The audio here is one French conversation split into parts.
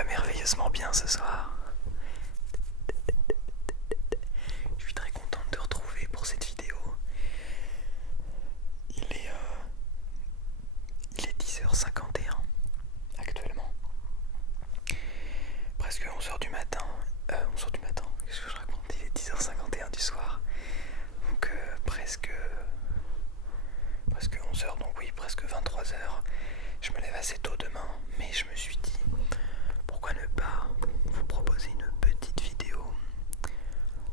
va merveilleusement bien ce soir. Je suis très content de te retrouver pour cette vidéo. Il est, euh, il est 10h51 actuellement. Presque 11h du matin. 11h du matin, qu'est-ce que je raconte? Il est 10h51 du soir. Donc presque 11h, donc oui, presque 23h. Je me lève assez tôt demain, mais je me suis dit, pourquoi ne pas vous proposer une petite vidéo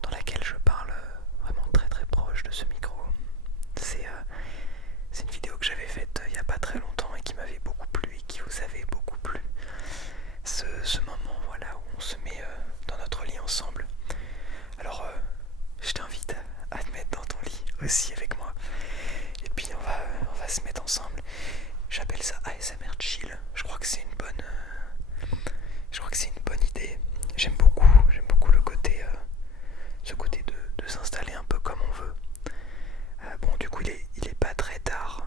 dans laquelle je parle vraiment très très proche de ce micro. C'est une vidéo que j'avais faite il n'y a pas très longtemps et qui m'avait beaucoup plu et qui vous avait beaucoup plu. Ce moment voilà où on se met dans notre lit ensemble. Alors je t'invite à te mettre dans ton lit aussi avec moi. Et puis on va se mettre ensemble. J'appelle ça ASMR chill. Je crois que c'est une bonne idée. J'aime beaucoup le côté, ce côté de s'installer un peu comme on veut. Bon, du coup, il est pas très tard.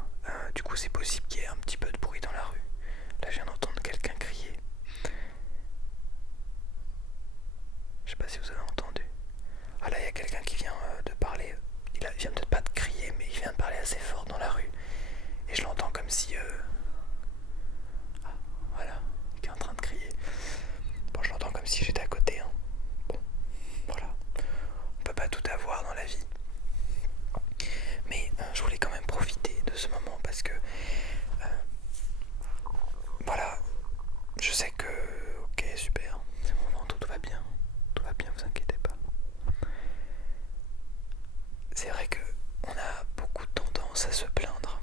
Du coup, c'est possible qu'il y ait un petit peu de bruit dans la rue. Là, je viens d'entendre quelqu'un crier. Je sais pas si vous avez entendu. Ah là, il y a quelqu'un qui vient de parler. Il vient peut-être pas de crier, mais il vient de parler assez fort dans la rue. Et je l'entends comme si... Ah, voilà, il est en train de crier. Bon, je l'entends comme si j'étais à côté. Hein. Bon, voilà. On peut pas tout avoir dans la vie. Mais je voulais quand même profiter de ce moment parce que... voilà, je sais que... Ok, super, c'est mon ventre, tout va bien. Tout va bien, vous inquiétez pas. C'est vrai que on a beaucoup de tendance à se plaindre,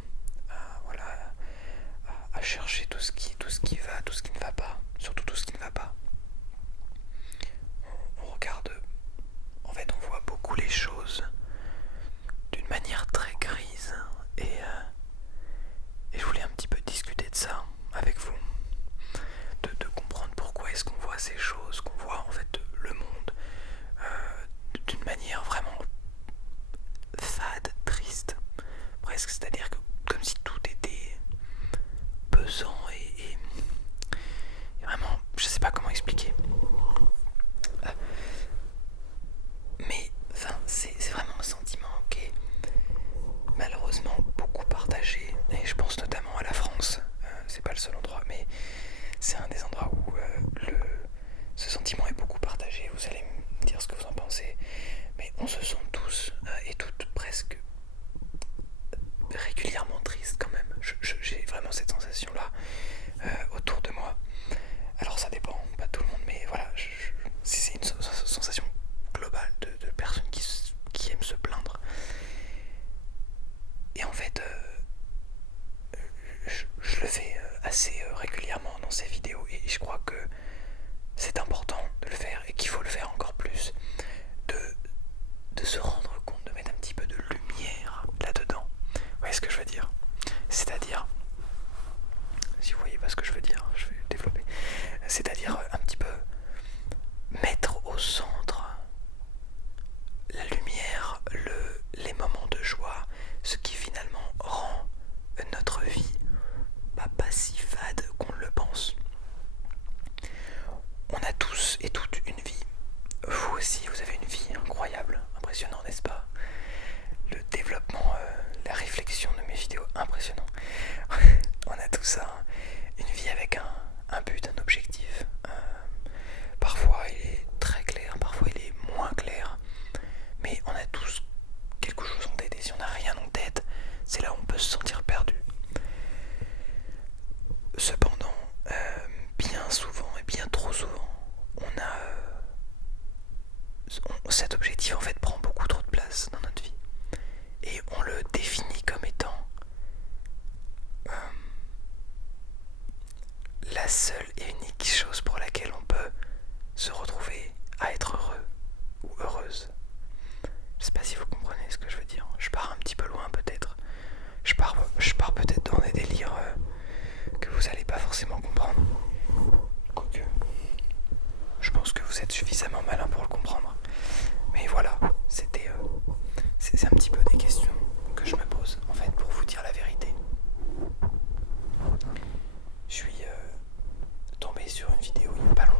voilà, à chercher tout ce qui va, tout ce qui ne va pas, surtout tout ce qui ne va pas. On regarde, en fait, on voit beaucoup les choses d'une manière très grise et je voulais un petit peu discuter de ça avec vous, de comprendre pourquoi est-ce qu'on voit ces choses, qu'on voit en fait le monde d'une manière vraiment fade, triste, presque, c'est-à-dire que comme si tout était pesant et vraiment, je sais pas comment expliquer. Mais enfin, c'est vraiment un sentiment qui est malheureusement beaucoup partagé, et je pense notamment à la France. C'est pas le seul endroit, mais c'est un des endroits où ce sentiment est beaucoup partagé. Vous allez me dire ce que vous en pensez, mais on se sent tous et toutes presque régulièrement tristes quand même. J'ai vraiment cette sensation-là autour de moi. Alors ça dépend, pas tout le monde, mais voilà, c'est une sensation globale de personnes qui aiment se plaindre. Et en fait, je le fais assez régulièrement dans ces vidéos et je crois que c'est important de le faire et qu'il faut le faire encore plus, de se rendre compte, de mettre un petit peu de lumière là-dedans. Vous voyez ce que je veux dire? C'est-à-dire, si vous voyez pas ce que je veux dire, je vais développer. C'est-à-dire un petit peu mettre au centre la lumière, les moments de joie, ce qui finalement rend notre vie pas si fade qu'on le pense. On a tous et toutes une vie. Vous aussi, vous avez une vie incroyable, impressionnant, n'est-ce pas? Le développement, la réflexion de mes vidéos, impressionnant. On a tout ça, hein. Une vie avec un but, un objectif. Parfois il est très clair, parfois il est moins clair, mais on a tous quelque chose en tête, et si on n'a rien en tête, c'est là où on peut se sentir perdu. Cependant, bien souvent et bien trop souvent, cet objectif en fait prend beaucoup trop de place dans notre vie et on le définit comme étant la seule et unique chose pour laquelle on peut se retrouver à être heureux ou heureuse. Je sais pas si vous comprenez ce que je veux dire. Je pars un petit peu loin peut-être. Je pars peut-être dans des délires que vous allez pas forcément comprendre. Quoique, je pense que vous êtes suffisamment malin pour le comprendre. Mais voilà, c'est un petit peu des questions que je me pose, en fait, pour vous dire la vérité. Je suis tombé sur une vidéo il y a pas longtemps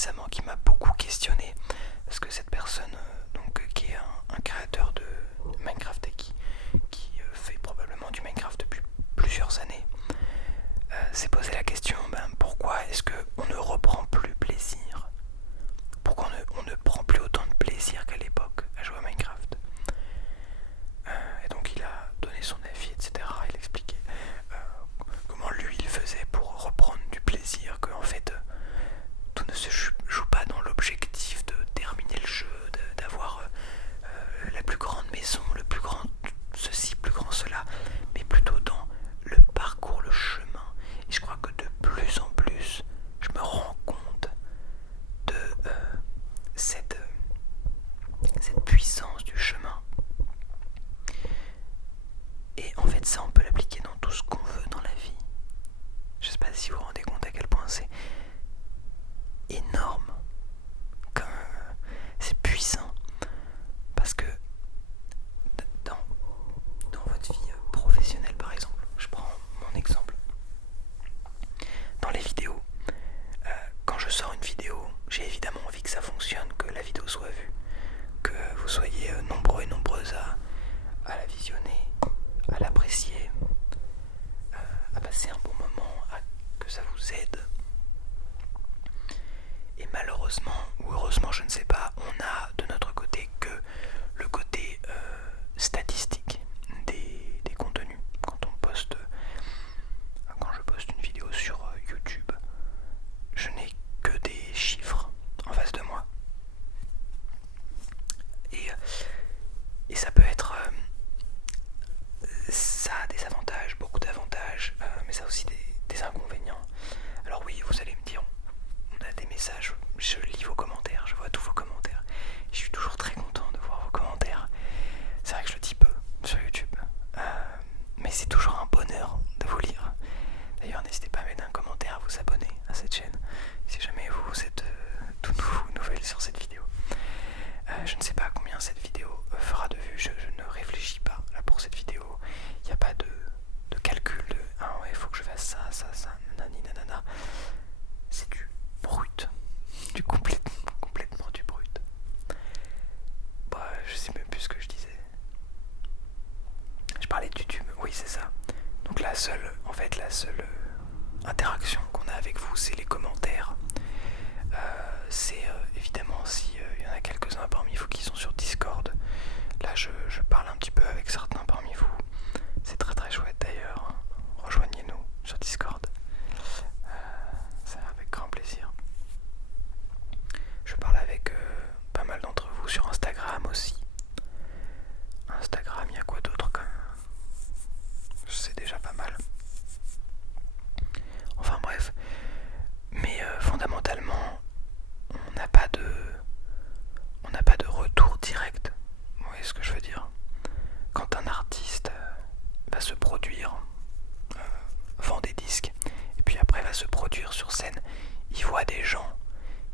récemment qui m'a beaucoup questionné, parce que cette personne, qui est un créateur de Minecraft et qui fait probablement du Minecraft depuis plusieurs années, s'est posé la question, pourquoi est-ce qu'on ne reprend plus plaisir? Pourquoi on ne prend plus autant de plaisir qu'à l'époque à jouer à Minecraft? Et donc il a donné son avis, etc. Il expliquait comment lui il faisait pour reprendre du plaisir, qu'en fait tout ne se joue pas dans l'objectif de terminer le jeu, d'avoir la plus grande maison, le plus grand ceci, plus grand cela, mais plutôt dans le parcours, le chemin. Et je crois que de plus en plus, je me rends compte de cette puissance du chemin. Et en fait, ça, on peut l'appliquer dans tout ce qu'on veut dans la vie. Je sais pas si vous vous rendez compte à quel point c'est énorme, c'est puissant, parce que dans votre vie professionnelle, par exemple, je prends mon exemple, dans les vidéos, quand je sors une vidéo, j'ai évidemment envie que ça fonctionne, que la vidéo soit vue, que vous soyez nombreux et nombreuses à la visionner, à l'apprécier, à passer un bon moment, que ça vous aide. Et malheureusement, ou heureusement, je ne sais pas, on a de notre côté que le côté statistique des contenus. Quand je poste une vidéo sur YouTube, je n'ai que des chiffres en face de moi. Et ça peut être... ça a des avantages, beaucoup d'avantages, mais ça a aussi des inconvénients. Alors oui, vous allez me dire, on a des messages, je lis vos commentaires, je vois tous vos commentaires. Je suis toujours très content de voir vos commentaires. C'est vrai que je le dis peu sur YouTube, mais c'est toujours un bonheur de vous lire. D'ailleurs, n'hésitez pas à mettre un commentaire, à vous abonner à cette chaîne, si jamais vous êtes tout nouvelle sur cette vidéo. Je ne sais pas combien cette vidéo fera de vues, je ne réfléchis pas là pour cette vidéo. Il n'y a pas de calcul de ah ouais, il faut que je fasse ça, nanani nanana. C'est du brut, complètement du brut. Bah, je sais même plus ce que je disais. Je parlais de YouTube, oui c'est ça. Donc la seule interaction qu'on a avec vous, c'est les commentaires. C'est évidemment si il y en a quelques-uns parmi vous qui sont sur Discord. Là je parle un petit peu avec certains parmi vous. C'est très très chouette d'ailleurs. Rejoignez-nous sur Discord. C'est avec grand plaisir. Je parle avec pas mal d'entre vous sur Instagram aussi. Instagram, il y a quoi d'autre quand même? C'est déjà pas mal. Enfin bref. Mais fondamentalement, on n'a pas de retour direct. Vous voyez ce que je veux dire? Quand un artiste va se produire, vend des disques, et puis après va se produire sur scène, il voit des gens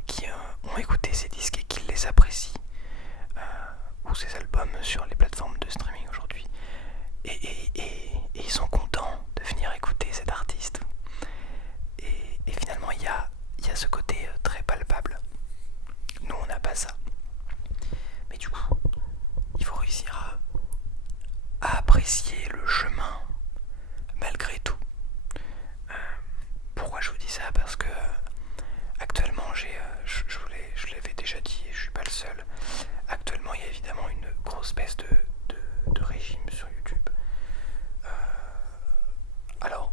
qui ont écouté ces disques et qui les apprécient, ou ces albums sur les plateformes de streaming aujourd'hui, et ils sont contents de venir écouter cet artiste. Et finalement, il y a ce côté très palpable. Nous, on n'a pas ça. Mais du coup, il faut réussir à apprécier le chemin malgré tout. Pourquoi je vous dis ça? Parce que actuellement, je l'avais déjà dit et je suis pas le seul. Actuellement, il y a évidemment une grosse baisse de régime sur YouTube. Alors,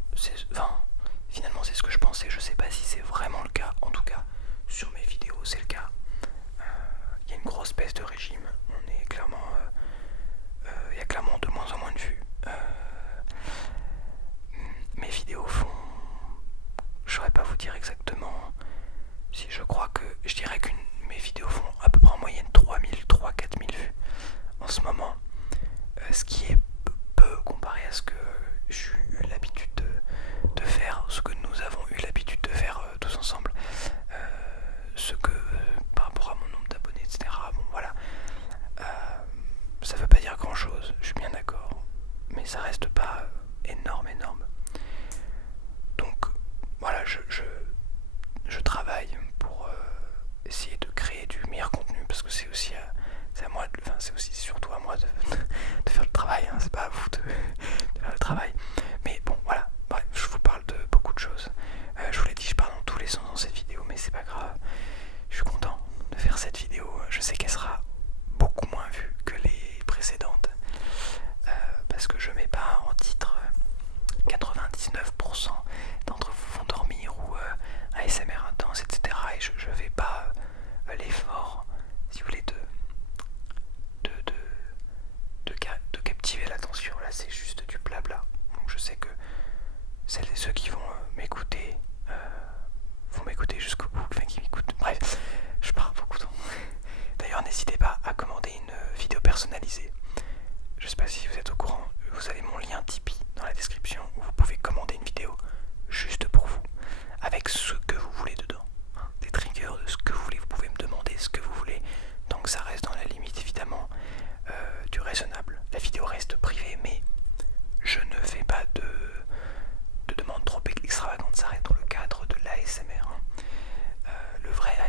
finalement, c'est ce que je pensais. Je sais pas si c'est vraiment le cas. En tout cas, sur mes vidéos, c'est le cas. Il y a une grosse baisse de régime. On est clairement, il y a clairement de moins en moins de vues. Mes vidéos font, je saurais pas vous dire exactement. Si je dirais que mes vidéos font à peu près en moyenne 3000, 4000 vues en ce moment.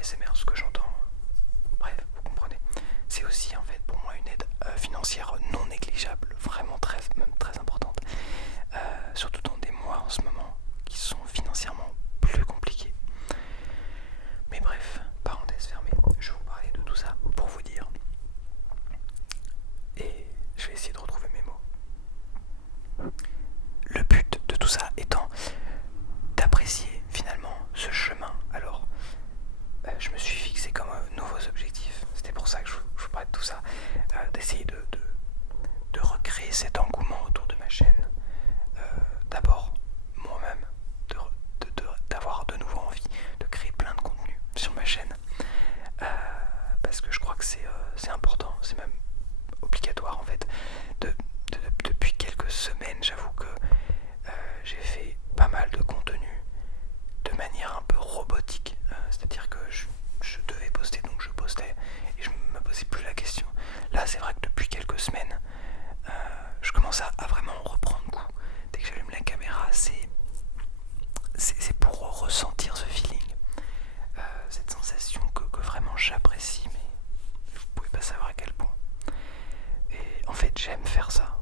ASMR, ce que j'entends. Bref, vous comprenez. C'est aussi en fait pour moi une aide financière non négligeable, vraiment même très importante. Surtout dans des mois en ce moment qui sont financièrement plus compliqués. Mais bref, parenthèse fermée, je vais vous parler de tout ça pour vous dire. Et je vais essayer de retrouver mes mots. Le but de tout ça étant d'apprécier finalement ce chemin. Alors, je me suis fixé comme nouveaux objectifs. C'était pour ça que je vous parlais de tout ça. D'essayer de recréer cet engouement autour de ma chaîne. D'abord, moi-même, d'avoir de nouveau envie de créer plein de contenu sur ma chaîne. Parce que je crois que c'est important, c'est même obligatoire en fait. Depuis quelques semaines, j'avoue que j'ai fait pas mal de contenu de manière un peu robotique. C'est-à-dire que je devais poster, donc je postais et je me posais plus la question. Là, c'est vrai que depuis quelques semaines, je commence à vraiment reprendre goût. Dès que j'allume la caméra, c'est pour ressentir ce feeling, cette sensation que vraiment j'apprécie, mais vous pouvez pas savoir à quel point. Et en fait, j'aime faire ça.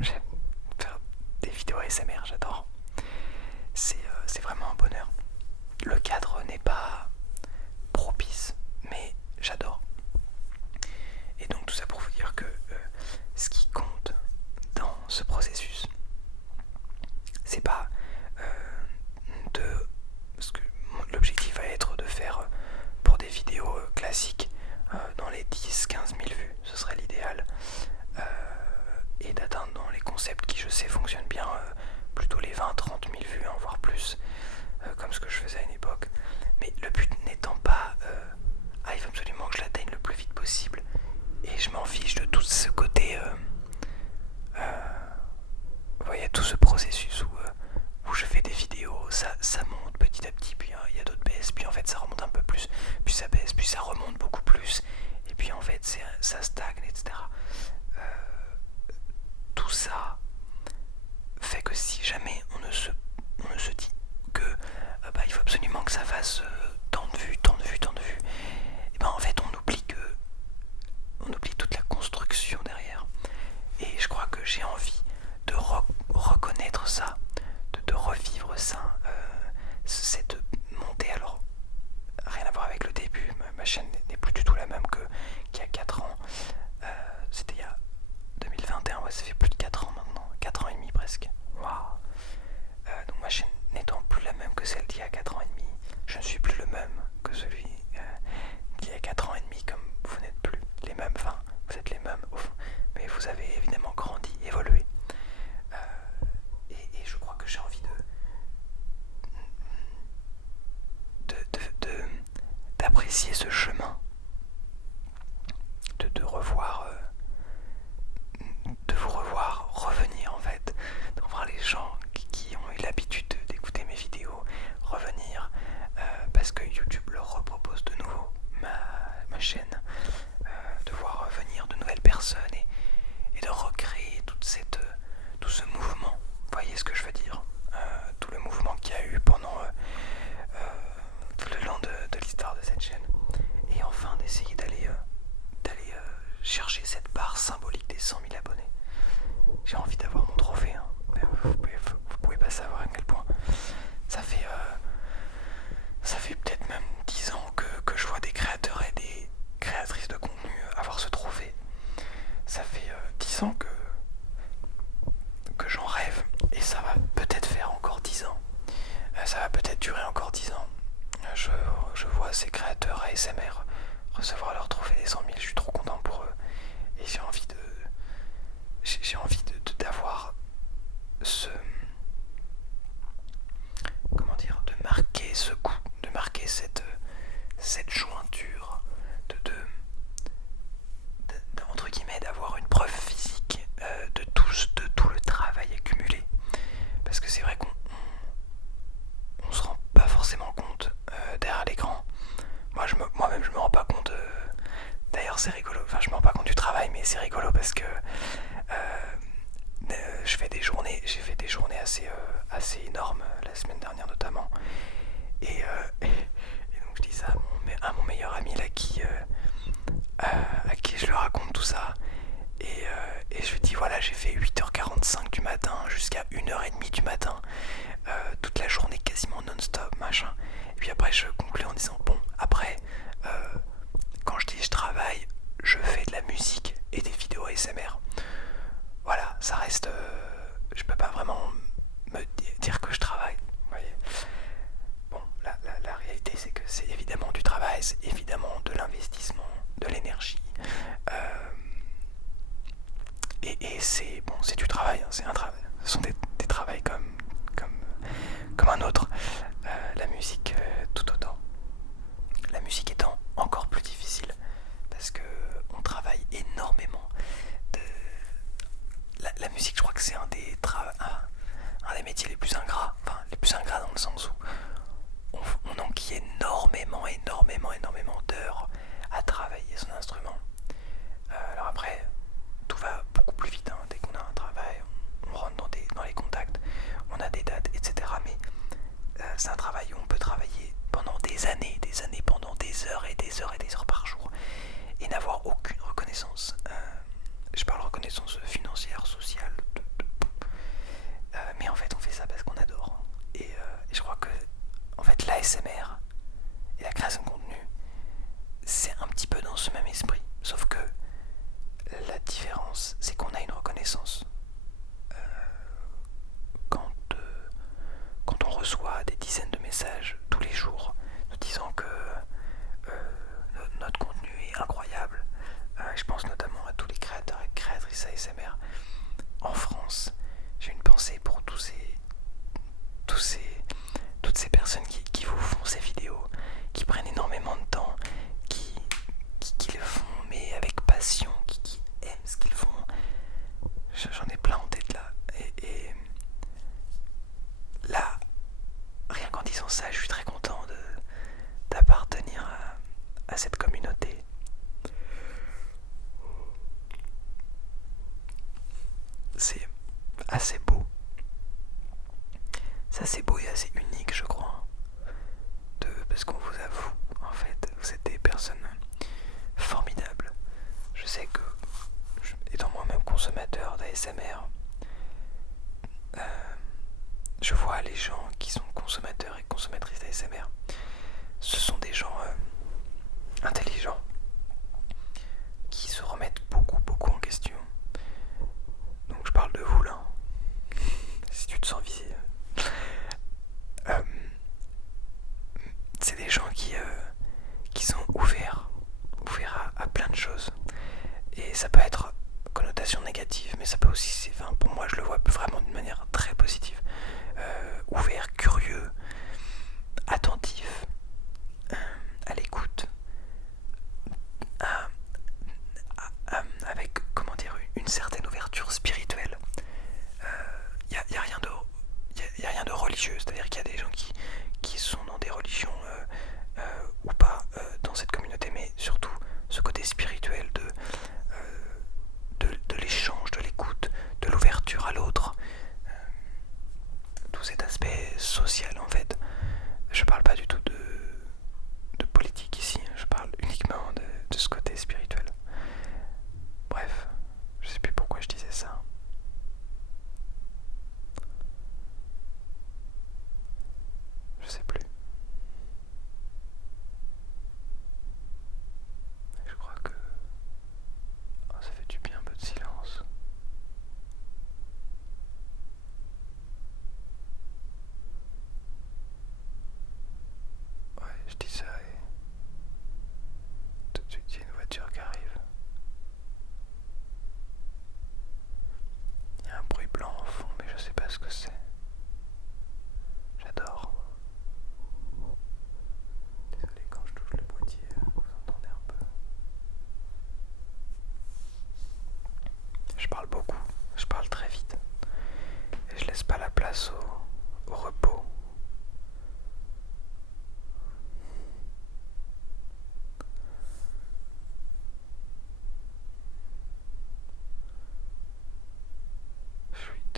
J'aime faire des vidéos ASMR, j'adore. C'est vraiment un bonheur. Le cadre n'est pas propice, mais j'adore. Et donc tout ça pour vous dire que ce qui compte dans ce processus, c'est pas l'objectif va être de faire pour des vidéos classiques dans les 10-15 000 vues, ce serait l'idéal, et d'atteindre dans les concepts qui je sais fonctionnent bien plutôt les 20-30 000 vues, hein, voire plus, comme ce que je faisais à une époque. Mais le but n'étant pas il faut absolument que je l'atteigne le plus vite possible, et je m'en fiche de tout ce côté vous voyez, tout ce processus où je fais des vidéos, ça monte petit à petit, puis il y a d'autres baisses, puis en fait ça remonte un peu plus, puis ça baisse, puis ça remonte beaucoup plus, et puis en fait ça stagne, etc. Tout ça fait que si jamais on ne se dit que il faut absolument que ça fasse tant de vues, et ben en fait on oublie toute la construction derrière. Et je crois que j'ai envie de reconnaître ça, de revivre ça, cette montée. Alors, rien à voir avec le début, ma chaîne n'est plus du tout la même qu'il y a 4 ans. C'était il y a 2021, ouais, ça fait plus de 4 ans maintenant, 4 ans et demi presque. Waouh. Donc ma chaîne n'étant plus la même que celle d'il y a 4 ans et demi, je ne suis plus le même que celui d'il y a 4 ans et demi, comme vous n'êtes plus les mêmes, enfin, vous êtes les mêmes au fond, mais vous avez évidemment grandi, évolué. Et je crois que j'ai envie d'apprécier ce chemin, de revoir, de vous revoir revenir en fait, de revoir les gens qui ont eu l'habitude d'écouter mes vidéos revenir, parce que YouTube leur repropose de nouveau ma chaîne, de voir revenir de nouvelles personnes et de recréer tout ce mouvement. Vous voyez ce que je veux dire, tout le mouvement qu'il y a eu pendant tout le long de l'histoire de cette chaîne, et enfin d'essayer d'aller chercher cette barre symbolique des 100 000 abonnés. J'ai envie d'avoir mon trophée, hein. Vous pouvez pas savoir à quel point ça fait peut-être même 10 ans que je vois des créateurs et des créatrices de contenu avoir ce trophée. Ça fait 10 ans que j'en rêve, et ça va peut-être faire encore 10 ans. Ça va peut-être durer encore 10 ans. Je vois ces créateurs ASMR recevoir leur trophée des 100 000, je suis trop content pour eux. Et j'ai envie d'avoir de marquer ce coup, de marquer cette jointure, entre guillemets, d'avoir une preuve physique de tout le travail accumulé. Parce que c'est vrai qu'on se rend pas forcément compte derrière l'écran. Moi-même je me rends pas compte. D'ailleurs c'est rigolo, enfin je me rends pas compte du travail, mais c'est rigolo parce que j'ai fait des journées assez énormes la semaine dernière notamment, et donc je dis ça à mon c'est évidemment de l'investissement, de l'énergie. Euh, et c'est bon, c'est du travail, hein, c'est un travail. Ce sont des travails comme un autre. La musique, tout autant. La musique étant encore plus difficile parce que on travaille énormément. De... La musique, je crois que c'est un des métiers les plus ingrats, enfin les plus ingrats dans le sens où on enquille énormément d'heures à travailler son instrument. Alors après, tout va beaucoup plus vite, hein. Dès qu'on a un travail, on rentre dans les contacts, on a des dates, etc. Mais c'est un travail où on peut travailler pendant des années, pendant des heures et des heures et des heures par jour, et n'avoir aucune reconnaissance. Je parle reconnaissance financière, sociale, mais en fait on fait ça parce qu'on adore. Et je crois que en fait l'ASMR et la création de contenu, c'est un petit peu dans ce même esprit, sauf que la différence, c'est qu'on a une reconnaissance. Quand, quand on reçoit des dizaines de messages tous les jours nous disant que notre contenu est incroyable, je pense notamment à tous les créateurs et créatrices ASMR en France. J'ai une pensée pour toutes ces personnes qui vous font ces vidéos, qui prennent énormément de temps, qui le font mais avec passion, qui aiment ce qu'ils font. J'en ai plein en tête là. Et là, rien qu'en disant ça, je suis très content d'appartenir à cette communauté. C'est assez beau. C'est assez beau et assez unique, je crois. Parce qu'on vous avoue, en fait, vous êtes des personnes formidables. Je sais que, étant moi-même consommateur d'ASMR, je vois les gens qui sont consommateurs et consommatrices d'ASMR. Ce sont des gens intelligents qui se remettent beaucoup en question. Donc je parle de vous là, si tu te sens visé. C'est des gens qui sont ouverts à plein de choses. Et ça peut être connotation négative, mais ça peut aussi, enfin, pour moi je le vois vraiment d'une manière très positive. Ouvert, curieux, attentif, à l'écoute, avec, comment dire, une certaine ouverture spirituelle. Y a rien de religieux, c'est-à-dire qu'il y a des gens qui sont dans des religions ou pas dans cette communauté, mais surtout ce côté spirituel de l'échange, de l'écoute, de l'ouverture à l'autre, tout cet aspect social en fait. Je parle pas du tout de politique ici, je parle uniquement de ce côté spirituel. Bref, je sais plus pourquoi je disais ça. Je sais plus. Je crois que ça fait du bien un peu de silence. Ouais, je dis ça et tout de suite il y a une voiture qui arrive. Il y a un bruit blanc au fond, mais je sais pas ce que c'est. J'adore. Désolé quand je touche le boîtier, vous entendez un peu. Je parle beaucoup, je parle très vite. Et je laisse pas la place au repos.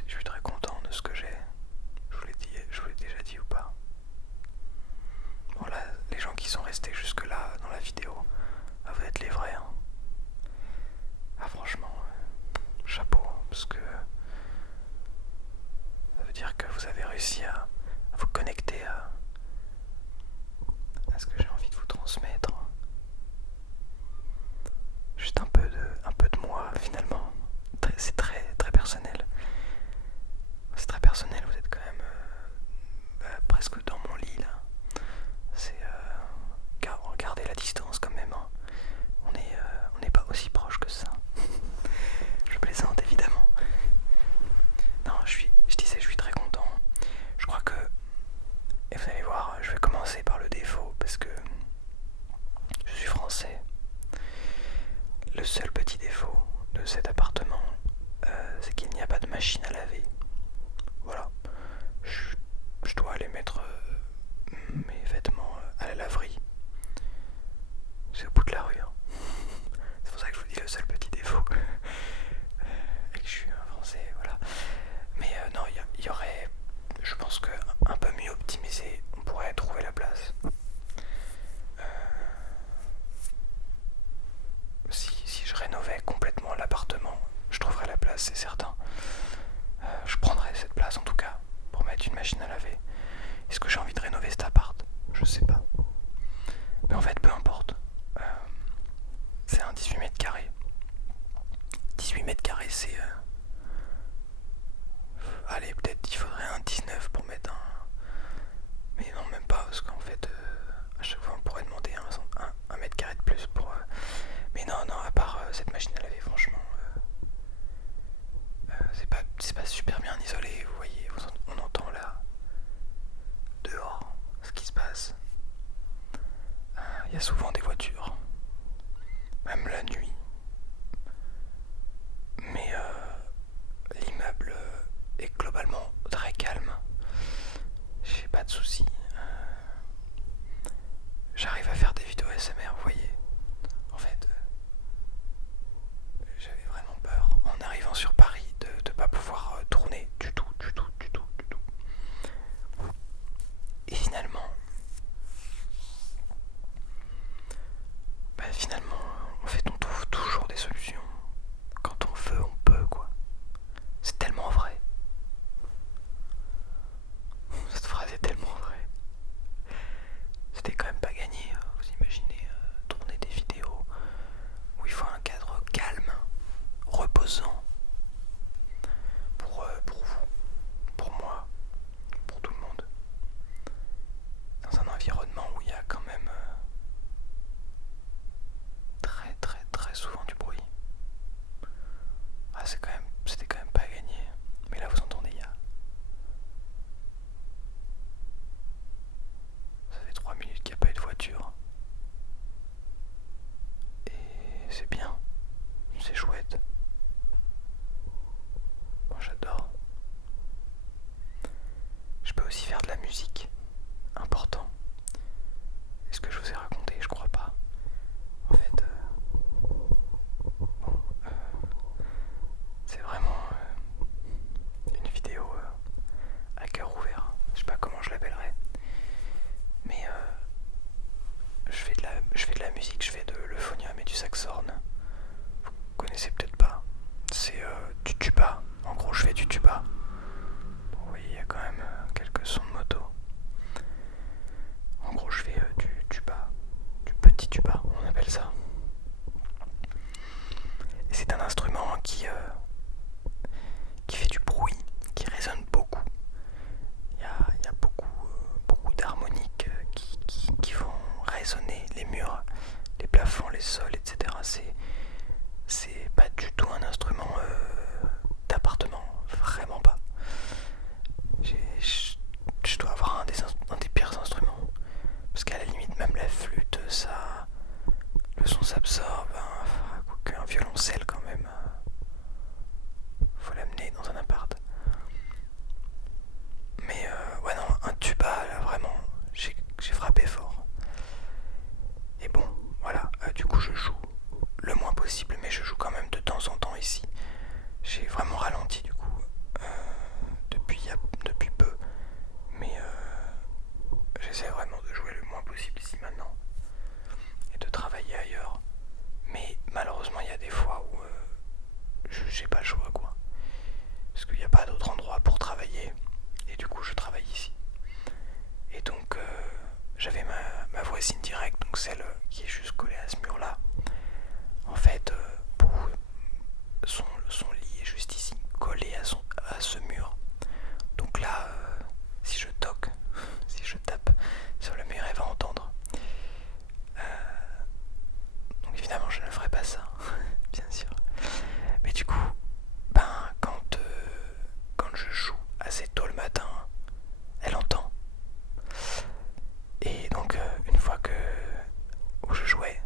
Je suis très content de ce que j'ai. Je vous l'ai déjà dit ou pas? Bon là, les gens qui sont restés jusque là dans la vidéo, vous êtes les vrais. Hein. Ah franchement, chapeau, parce que ça veut dire que vous avez réussi c'est au bout de la rue. Hein. C'est pour ça que je vous dis le seul petit défaut. Et que je suis un français, voilà. Mais non, il y aurait, je pense que un peu mieux optimisé, on pourrait trouver la place. Si je rénovais complètement l'appartement, je trouverais la place, c'est certain. Je prendrais cette place en tout cas pour mettre une machine à laver. Est-ce que j'ai envie de rénover cet appart? Je sais pas. Mais en fait, peu importe. C'est un 18 mètres carrés. 18 mètres carrés, c'est... allez, peut-être il faudrait un 19 pour mettre un... Mais non, même pas, parce qu'en fait, à chaque fois on pourrait demander un mètre carré de plus pour... Mais non, à part cette machine à laver, franchement... c'est pas super bien isolé, vous voyez, on entend là, dehors, ce qui se passe. Il y a souvent des voitures, même la nuit. Mais l'immeuble est globalement très calme. J'ai pas de soucis. J'arrive à faire des vidéos ASMR, vous voyez. En fait, j'avais vraiment peur en arrivant sur Paris de ne pas pouvoir tourner du tout. Et finalement, en fait, on trouve toujours des solutions. Quand on veut, on peut, quoi. C'est tellement vrai. Cette phrase est tellement vraie. C'était quand même pas gagné. Vous imaginez tourner des vidéos où il faut un cadre calme, reposant. Pour vous, pour moi, pour tout le monde. Dans un environnement où il y a quand même très souvent du bruit. C'était quand même pas gagné. Mais là vous entendez, ça fait 3 minutes qu'il n'y a pas eu de voiture. Et c'est bien. C'est chouette. Moi j'adore. Je peux aussi faire de la musique. Important. Est-ce que je vous ai raconté? Je crois pas. En fait, c'est vraiment une vidéo à cœur ouvert. Je sais pas comment je l'appellerai. Mais je fais de la musique, je fais de l'euphonium et du saxhorn. Vous connaissez peut-être pas. C'est du tuba. En gros, je fais du tuba. Bon, vous voyez, il y a quand même quelques sons de moto. En gros, je fais du tuba. Du petit tuba, on appelle ça. Et c'est un instrument qui fait du bruit, qui résonne beaucoup. Il y a beaucoup d'harmoniques qui vont résonner, les murs, les plafonds, les sols, etc. C'est pas du tout un instrument d'appartement, vraiment pas. Je dois avoir un des pires instruments. Parce qu'à la limite, même la flûte, le son s'absorbe. Un violoncelle quand même. Faut l'amener dans un appart. Mais ouais non, un tuba là vraiment, j'ai frappé fort. Et bon, voilà, du coup je joue le moins possible, mais je joue quand même de temps en temps ici. J'ai vraiment ralenti du coup depuis peu, mais j'essaie vraiment de jouer le moins possible ici maintenant et de travailler ailleurs. Mais malheureusement il y a des fois où j'ai pas le choix quoi, parce qu'il n'y a pas d'autre endroit pour travailler et du coup je travaille ici. Et donc j'avais ma voisine directe, donc celle qui est juste collée à ce mur là. En fait son lit est juste ici, collé à ce mur. Donc là si je toque, si je tape sur le mur, elle va entendre. Donc évidemment je ne ferai pas ça, bien sûr. Mais du coup, quand je joue assez tôt le matin, elle entend. Et donc une fois où je jouais,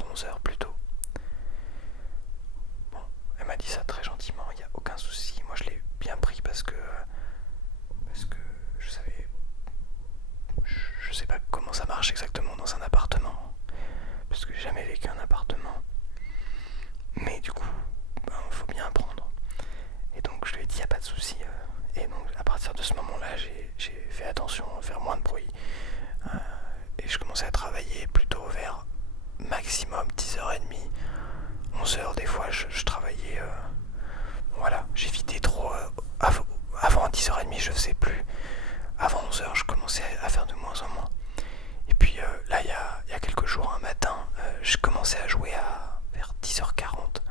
vers 11h plutôt. Bon, elle m'a dit ça très gentiment, il n'y a aucun souci. Moi je l'ai bien pris parce que je sais pas comment ça marche exactement dans un appartement, parce que j'ai jamais vécu un appartement. Mais du coup, faut bien apprendre. Et donc je lui ai dit, il n'y a pas de souci. Et donc à partir de ce moment-là, j'ai fait attention à faire moins de bruit. Et je commençais à travailler plutôt vers maximum 10h30, 11h. Des fois, je travaillais. Voilà, j'évitais trop. Avant 10h30, je faisais plus. Avant 11h, je commençais à faire de moins en moins. Et puis là, il y a quelques jours, un matin, je commençais à jouer vers 10h40.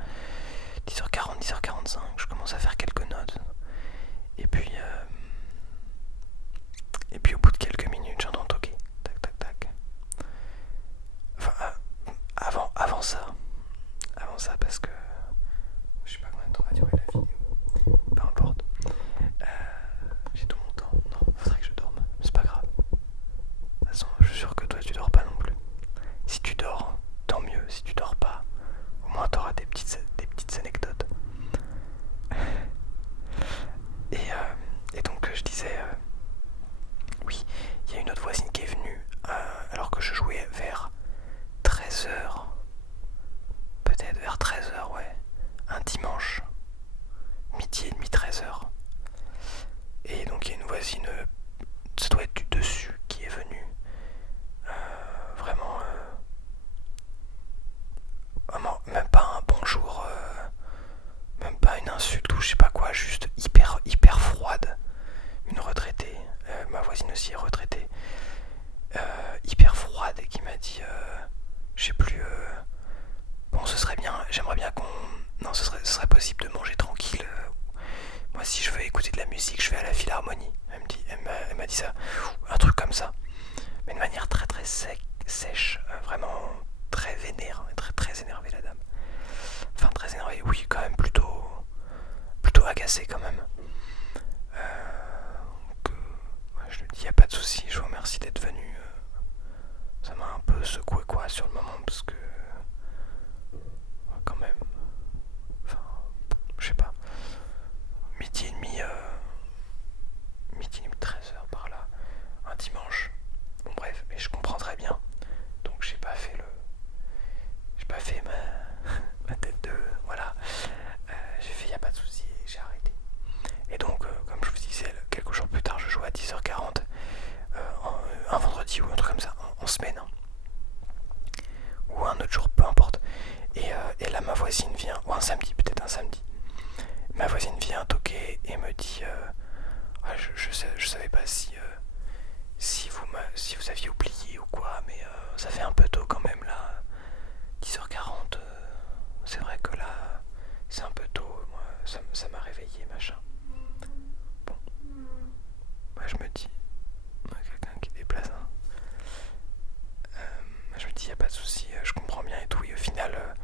10h40, 10h45, je commence à faire quelques notes. Et puis au bout de quelques minutes, j'entends toquer. Tac, tac, tac. Enfin, avant ça, parce que je sais pas combien de temps va durer la vidéo. Peu importe. J'ai tout mon temps. Non, faudrait que je dorme. C'est pas grave. De toute façon, je suis sûr que toi, tu dors pas non plus. Si tu dors, tant mieux. Si tu dors pas, au moins t'auras des petites anecdotes. Et donc, je disais, oui, il y a une autre voisine qui est venue alors que je jouais vers 13h. Peut-être vers 13h, ouais. Un dimanche. Midi et demi, 13h. Et donc il y a une voisine, ça doit être du dessus, qui est venue. Vraiment, même pas un bonjour, même pas une insulte ou je sais pas quoi, juste hyper froide. Une retraitée, ma voisine aussi est retraitée, hyper froide, et qui m'a dit, je sais plus, bon ce serait bien, j'aimerais bien qu'on... Non, ce serait possible de manger tranquille. Moi, si je veux écouter de la musique, je vais à la Philharmonie. Elle m'a dit ça, un truc comme ça, mais de manière très très sèche, vraiment très vénère, très énervée la dame. Enfin très énervée, oui, quand même plutôt agacée quand même. Ouais, je lui dis, y a pas de souci, je vous remercie d'être venu. Ça m'a un peu secoué quoi sur le moment parce que quand même, enfin, je sais pas. Midi et demi, 13h par là, un dimanche. Bon bref, mais je comprends très bien. Donc j'ai pas fait ma tête de... Voilà. J'ai fait y a pas de souci et j'ai arrêté. Et donc, comme je vous disais, quelques jours plus tard, je jouais à 10h40. Un vendredi ou un truc comme ça, en semaine. Hein. Ou un autre jour, peu importe. Et là, ma voisine vient, ou un samedi, peut-être un samedi. Ma voisine vient toquer et me dit je savais pas si vous aviez oublié ou quoi, mais ça fait un peu tôt quand même là. 10h40, c'est vrai que là, c'est un peu tôt. Moi, ça m'a réveillé, machin. Bon, moi je me dis, quelqu'un qui déplace, hein. Je me dis, y a pas de souci, je comprends bien et tout. Et au final,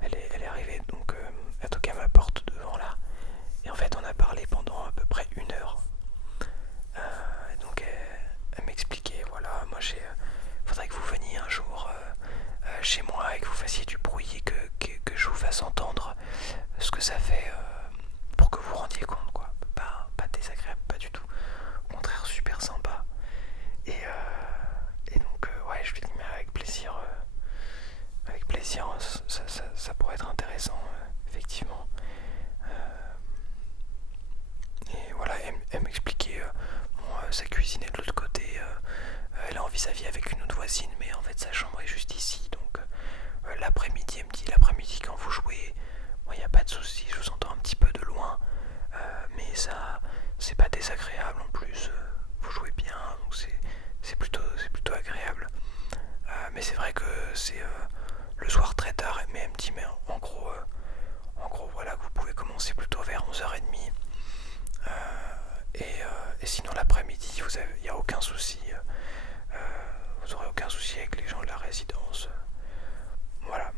elle est arrivée, donc elle a toqué à ma porte devant là. Et en fait, on a parlé pendant à peu près 1 heure. Donc elle m'expliquait, voilà, moi faudrait que vous veniez un jour chez moi et que vous fassiez du bruit et que je vous fasse entendre ce que ça fait pour que vous vous rendiez compte, quoi. Pas désagréable, pas du tout. Au contraire, super sympa. Et donc, ouais, je lui dis, mais avec plaisir, ça pourrait être intéressant, effectivement. Et voilà, elle m'expliquait, sa cuisine est de l'autre côté, elle est en vis-à-vis avec une autre voisine, mais en fait sa chambre est juste ici, donc l'après-midi, elle me dit, l'après-midi quand vous jouez, moi y a pas de souci, je vous entends un petit peu de loin, mais ça, c'est pas désagréable en plus, vous jouez bien, donc c'est plutôt agréable. Mais c'est vrai que c'est le soir très tard, mais elle me dit, mais en gros, voilà, que vous pouvez commencer plutôt vers 11h30. Et sinon l'après-midi, il n'y a aucun souci. Vous n'aurez aucun souci avec les gens de la résidence. Voilà,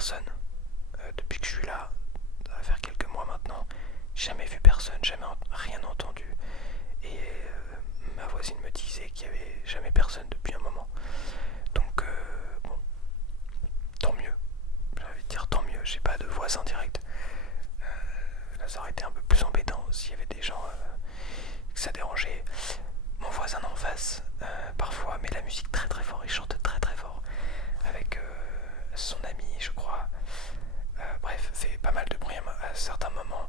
personne. Depuis que je suis là, ça va faire quelques mois maintenant, jamais vu personne, jamais rien entendu. Et ma voisine me disait qu'il n'y avait jamais personne depuis un moment. Donc bon, tant mieux. J'ai envie de dire tant mieux, j'ai pas de voisin direct. Là ça aurait été un peu plus embêtant s'il y avait des gens que ça dérangeait. Mon voisin d'en face, parfois, met la musique très très fort, il chante très très fort avec son ami, je crois. Bref, fait pas mal de bruit à certains moments.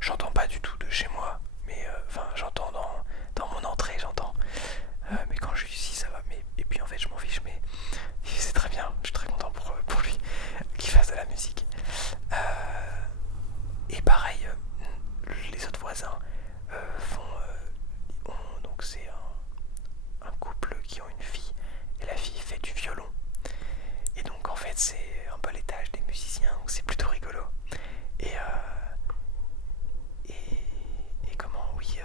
J'entends pas du tout de chez moi, mais enfin j'entends dans mon entrée, j'entends. Mais quand je suis ici, ça va. Et puis en fait, je m'en fiche, mais c'est très bien. Je suis très content pour lui qu'il fasse de la musique. Et pareil, les autres voisins donc c'est un couple qui ont une fille, et la fille fait du violon. Et donc en fait, c'est un peu l'étage des musiciens, donc c'est plutôt rigolo. Et comment, oui,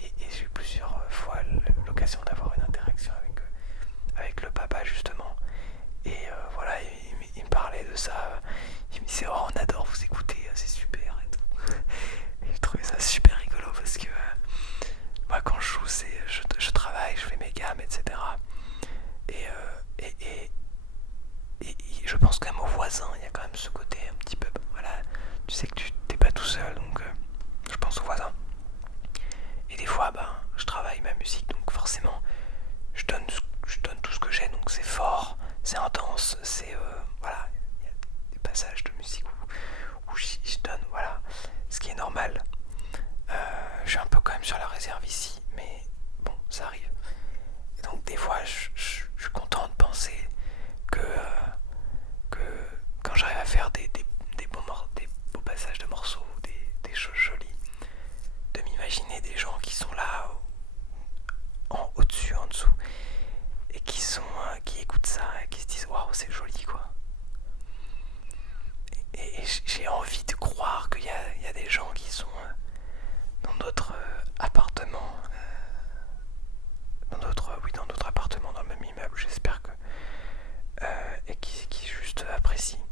et j'ai eu plusieurs fois l'occasion d'avoir une interaction avec le papa justement. Et voilà, il me parlait de ça. Il me disait, oh, on adore vous écouter, c'est super et tout. Et je trouvais ça super rigolo parce que moi quand je joue, je travaille, je fais mes gammes, etc. Et, je pense quand même aux voisins, il y a quand même ce côté un petit peu, voilà, tu sais que tu t'es pas tout seul, donc je pense aux voisins. Et des fois, je travaille ma musique, donc forcément, je donne tout ce que j'ai, donc c'est fort, c'est intense, c'est voilà, il y a des passages de musique où je donne, voilà, ce qui est normal. Je suis un peu quand même sur la réserve ici, mais bon, ça arrive. Et donc des fois, je suis content de penser que quand j'arrive à faire des beaux passages de morceaux, des choses jolies, de m'imaginer des gens qui sont là, au-dessus, en dessous, et qui écoutent ça et qui se disent waouh, c'est joli quoi. Et j'ai envie de croire qu'il y a des gens qui sont dans d'autres appartements, dans d'autres appartements dans le même immeuble, j'espère que et qui juste apprécient.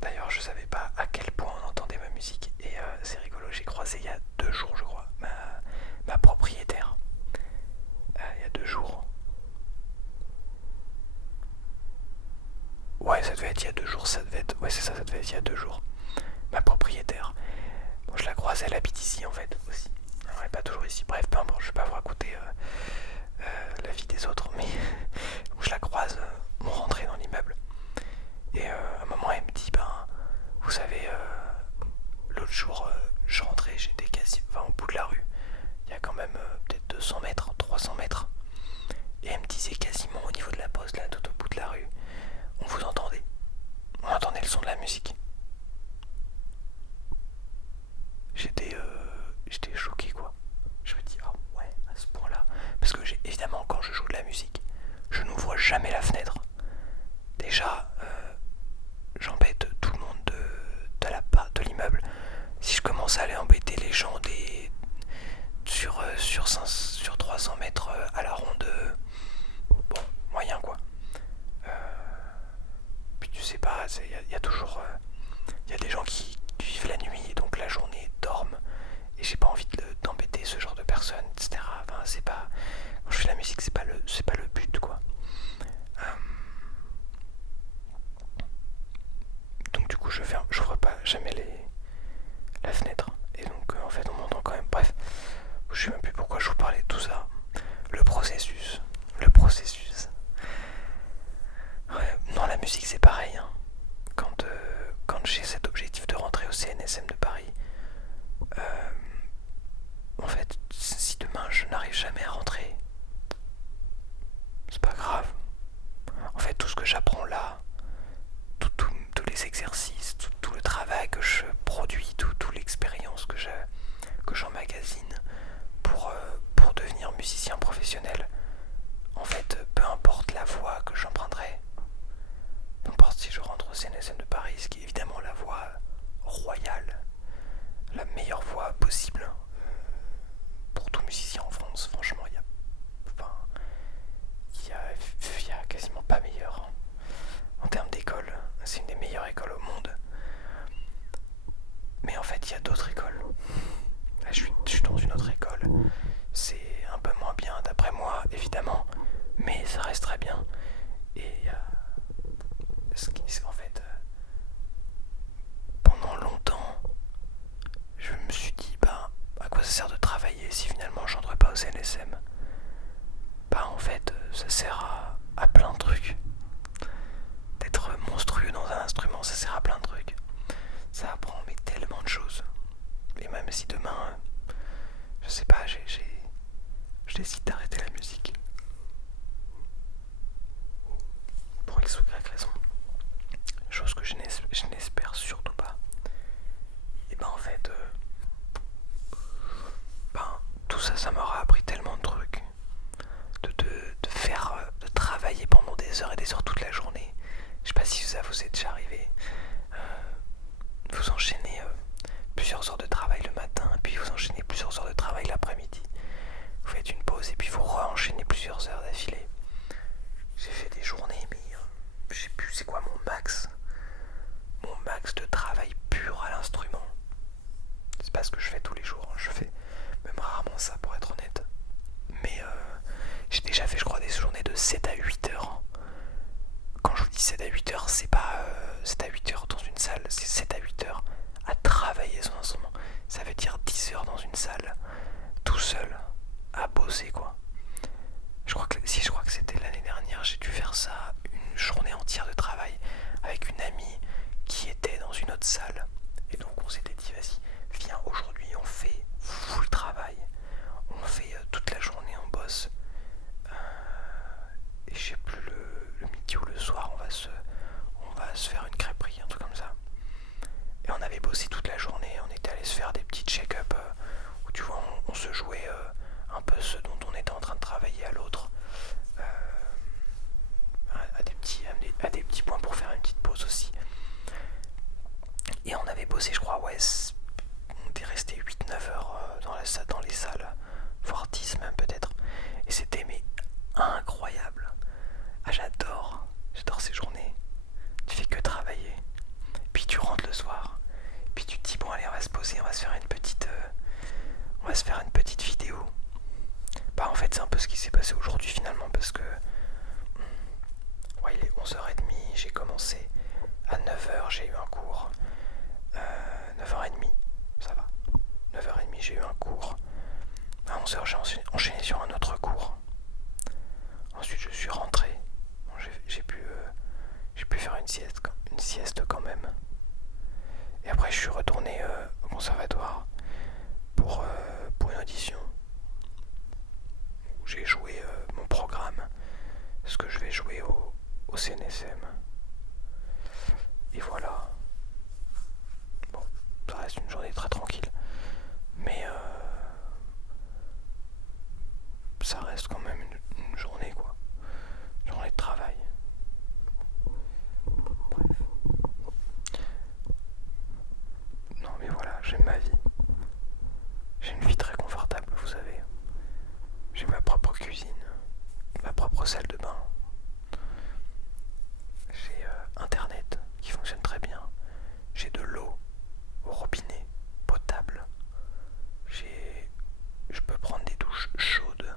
D'ailleurs, je savais pas à quel point on entendait ma musique et c'est rigolo. J'ai croisé il y a 2 jours, je crois, ma propriétaire. Il y a 2 jours. Ouais, ça devait être il y a 2 jours. Ouais, c'est ça, ça devait être il y a 2 jours. Ma propriétaire. Bon, je la croise, elle habite ici en fait aussi. Elle n'est pas toujours ici. Bref, peu importe, je vais pas vous raconter la vie des autres, mais je la croise, on rentrait dans l'immeuble. Et à un moment, elle me dit, vous savez, l'autre jour, je rentrais, j'étais quasi, au bout de la rue. Il y a quand même peut-être 200 mètres, 300 mètres. Et elle me disait quasiment au niveau de la poste, là, tout au bout de la rue, on vous entendait. On entendait le son de la musique. J'étais choqué, quoi. Je me dis, ah ouais, à ce point-là. Parce que évidemment, quand je joue de la musique, je n'ouvre jamais la fenêtre. Déjà, j'embête tout le monde de l'immeuble. Si je commence à aller embêter les gens sur 300 mètres à la ronde, bon, moyen quoi. Puis tu sais pas, il y a toujours il y a des gens qui vivent la nuit et donc la journée dorment. Et j'ai pas envie d'embêter ce genre de personnes, etc. Enfin, c'est pas. Quand je fais la musique, c'est pas le but quoi. Donc du coup j'ouvre pas jamais la fenêtre. Et donc en fait on m'entend quand même. Bref, je sais même plus pourquoi je vous parlais de tout ça. Le processus. Ouais, non, la musique c'est pareil. Hein. Quand j'ai cet objectif de rentrer au CNSM de Paris, en fait, si demain je n'arrive jamais à rentrer, c'est pas grave. En fait, tout ce que j'apprends là, tous les exercices, tout le travail que je produis, toute l'expérience que j'emmagasine pour devenir musicien professionnel, en fait, peu importe la voie que j'emprunterai, peu importe si je rentre au CNSM de Paris, ce qui est évidemment la voie royale, la meilleure voie possible pour tout musicien en France, franchement, il y a quasiment pas meilleur en termes d'école. vous est déjà arrivé. Vous enchaînez plusieurs heures de travail le matin, puis vous enchaînez plusieurs heures de travail l'après-midi. Vous faites une pause et puis vous re-enchaînez plusieurs heures d'affilée. J'ai fait des journées, mais je sais plus c'est quoi mon max. Mon max de travail pur à l'instrument. C'est pas ce que je fais tous les jours, je fais même rarement ça pour être honnête. Mais j'ai déjà fait je crois des journées de 7 à 8 heures. Quand je vous dis 7 à 8 heures, c'est pas 7 à 8 heures dans une salle, c'est 7 à 8 heures à travailler son instrument. Ça veut dire 10 heures dans une salle, tout seul, à bosser quoi. Je crois que c'était l'année dernière, j'ai dû faire ça une journée entière de travail avec une amie qui était dans une autre salle. Et donc on s'était dit vas-y, viens aujourd'hui on fait full travail. On fait toute la journée, on bosse. Et je sais plus le midi ou le soir on va se faire une crêperie, un truc comme ça. Et on avait bossé toute la journée, on était allé se faire des petits check-up où tu vois on se jouait un peu ce dont on était en train de travailler à l'autre. À des petits points pour faire une petite pause aussi. Et on avait bossé je crois on était resté 8-9 heures dans les salles, voire 10 même peut-être. Et c'était mais incroyable. Ah j'adore ces journées. Tu fais que travailler. Puis tu rentres le soir. Puis tu te dis bon allez on va se poser, on va se faire une petite vidéo. Bah en fait c'est un peu ce qui s'est passé aujourd'hui finalement parce que ouais, il est 11h30, j'ai commencé à 9h, j'ai eu un cours. 9h30, ça va. 9h30 j'ai eu un cours. À 11h j'ai enchaîné sur un autre cours. Ensuite je suis rentré. Bon, j'ai pu faire une sieste quand même. Et après je suis retourné au conservatoire pour une audition où j'ai joué mon programme, ce que je vais jouer au CNSM. Et voilà. Bon, ça reste une journée très tranquille. Mais ça reste quand même une journée quoi. Une journée de travail. Bref. Non mais voilà, j'aime ma vie. J'ai une vie très confortable, vous savez. J'ai ma propre cuisine, ma propre salle de bain. J'ai internet qui fonctionne très bien. J'ai de l'eau au robinet potable. Je peux prendre des douches chaudes.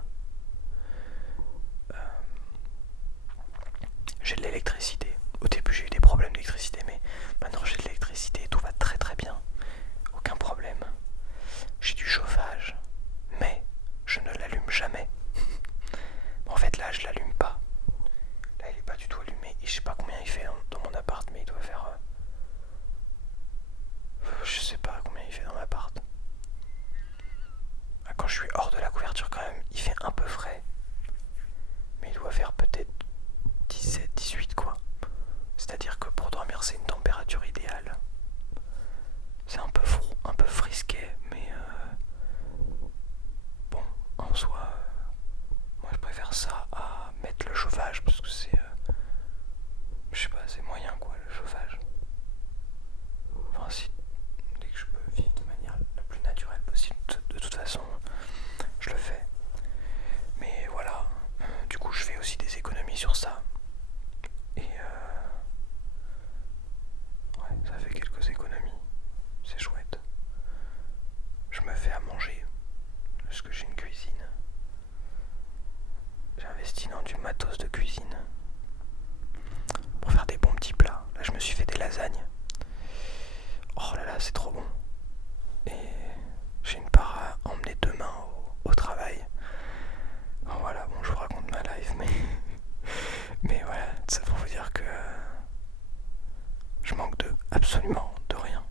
J'ai de l'électricité. Au début j'ai eu des problèmes d'électricité, mais maintenant j'ai de l'électricité et tout va très très bien. Aucun problème. J'ai du chauffage, mais je ne l'allume jamais. En fait là je l'allume pas. Là il est pas du tout allumé et je sais pas combien il fait dans mon appart, mais il doit faire... je sais pas combien il fait dans l'appart. Quand je suis hors de la couverture quand même, il fait un peu frais. Mais il doit faire peut-être 17, 18 quoi. C'est-à-dire que pour dormir c'est une température idéale. C'est un peu un peu frisqué, mais bon, en soi, moi je préfère ça à mettre le chauffage parce que c'est, je sais pas, c'est moyen quoi le chauffage. Enfin si, dès que je peux vivre de manière la plus naturelle possible, de toute façon, je le fais. Mais voilà, du coup je fais aussi des économies sur ça. Et ouais, ça fait quelques économies. C'est chouette. Je me fais à manger parce que j'ai une cuisine. J'ai investi dans du matos de cuisine pour faire des bons petits plats. Là je me suis fait des lasagnes. Oh là là, c'est trop bon. Et j'ai une part à emmener demain au travail. Enfin, voilà, bon je vous raconte ma life, mais voilà, ça pour vous dire que je manque absolument de rien.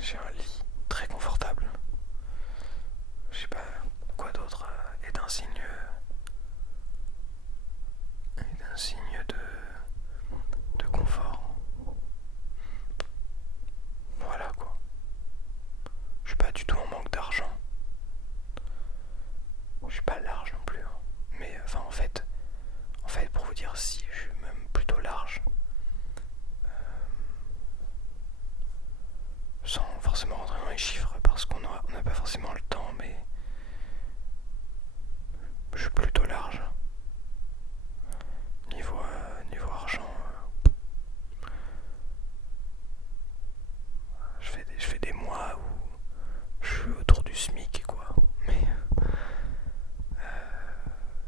J'ai un lit très confortable. Je sais pas quoi d'autre est un signe de confort. Voilà quoi. Je suis pas du tout en manque d'argent. Je suis pas large non plus. Hein. Mais enfin en fait pour vous dire dire si je suis même plutôt large. Sans forcément rentrer dans les chiffres parce qu'on n'a pas forcément le temps, mais je suis plutôt large. Niveau argent, je fais des mois où je suis autour du SMIC, quoi. Mais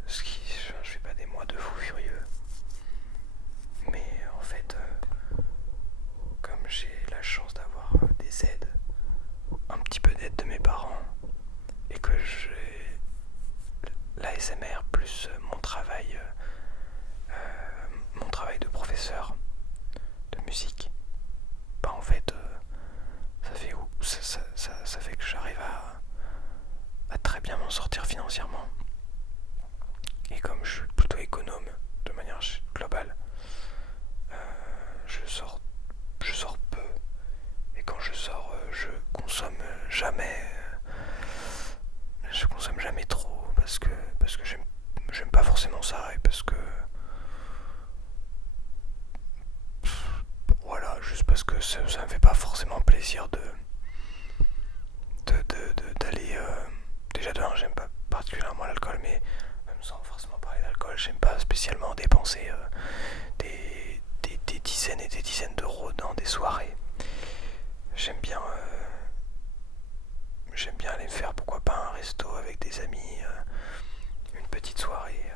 je fais pas des mois de fou furieux. Mais en fait, comme j'ai la chance d'avoir des aides, un petit peu d'aide de mes parents, et que j'ai l'ASMR plus mon travail de professeur de musique, bah en fait, ça fait que j'arrive à très bien m'en sortir financièrement. Et comme je suis plutôt économe de manière globale, je sors peu. Et quand je sors, je consomme jamais trop parce que j'aime pas forcément ça et parce que voilà, juste parce que ça me fait pas forcément plaisir d'aller déjà de un, j'aime pas particulièrement l'alcool, mais même sans forcément parler d'alcool, j'aime pas spécialement dépenser des dizaines et des dizaines d'euros dans des soirées. J'aime bien aller me faire pourquoi pas un resto avec des amis, une petite soirée